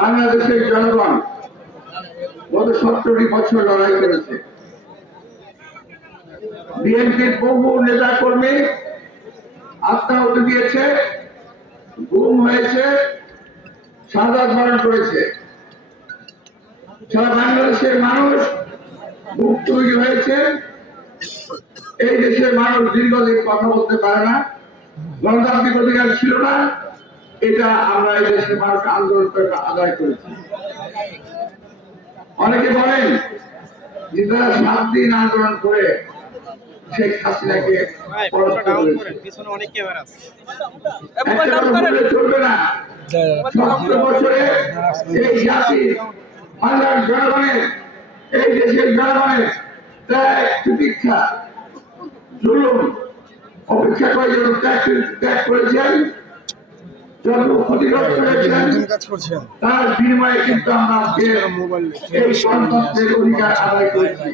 বাংলাদেশের জনগণ গত 17টি বছর লড়াই করেছে। বিএনপির বহু নেতা কর্মী আত্মাহুতি দিয়েছে, গুম হয়েছে, শাহাদাত বরণ করেছে। সারা বাংলাদেশের মানুষ ভুক্তভোগী হয়েছে। এই দেশের মানুষ দীর্ঘদিন কথা বলতে পারে না, গণতান্ত্রিক অধিকার ছিল না। এটা আমরা এই দেশের মানুষ আন্দোলন করে আদায় করেছি। অনেকে বলেন যে তারা 7 দিন আন্দোলন করে শেখ হাসিনাকে চলবে না। 17 বছরে এই জাতি বাংলার জনগণের, এই দেশের জনগণের ত্যাগ, তিতিক্ষা, জুলুম অপেক্ষা করে যখন ত্যাগ করেছেন, যত ক্ষতিগ্রস্ত হয়েছেন, তার বিনিময়ে কিন্তু আমরা আজকে এই গণতন্ত্রের অধিকার আদায় করেছি।